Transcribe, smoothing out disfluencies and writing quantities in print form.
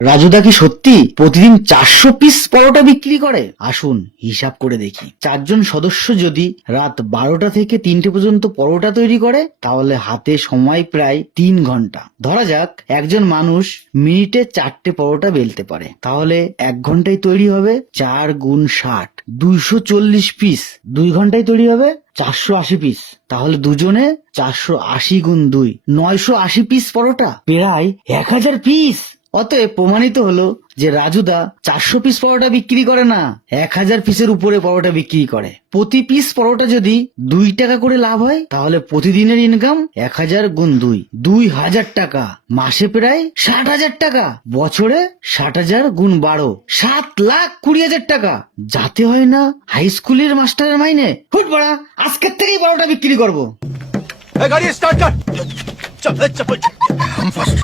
রাজুদা কি সত্যি প্রতিদিন 400 পিস পরোটা বিক্রি করে? আসুন হিসাব করে দেখি। 4জন সদস্য যদি রাত 12টা থেকে 3টে পর্যন্ত পরোটা তৈরি করে, তাহলে হাতে সময় প্রায় 3 ঘন্টা। ধরা যাক একজন মানুষ মিনিটে 4টে পরোটা বেলতে পারে, তাহলে 1 ঘন্টায় তৈরি হবে 4 গুণ 60, 240 পিস। 2 ঘন্টায় তৈরি হবে 480 পিস। তাহলে দুজনে 480 গুণ 2, 980 পিস পরোটা, প্রায় 1000 পিস। অতএব প্রমাণিত হলো যে রাজুদা 400 পিস পরোটা বিক্রি করে না, 1000 পিসের উপরে পরোটা বিক্রি করে। প্রতি পিস পরোটা যদি 2 টাকা করে লাভ হয়, তাহলে প্রতিদিনের ইনকাম 1000 গুণ 2, 2000 টাকা। মাসে প্রায় 60,000 টাকা। বছরে 60,000 গুণ 12, 7,20,000 টাকা। যাতে হয় না হাই স্কুলের মাস্টারের মাইনে। হুট বাড়া, আজকের থেকেই পরোটা বিক্রি করবো। गाड़ी स्टार्ट कर। चल चल हम फर्स्ट।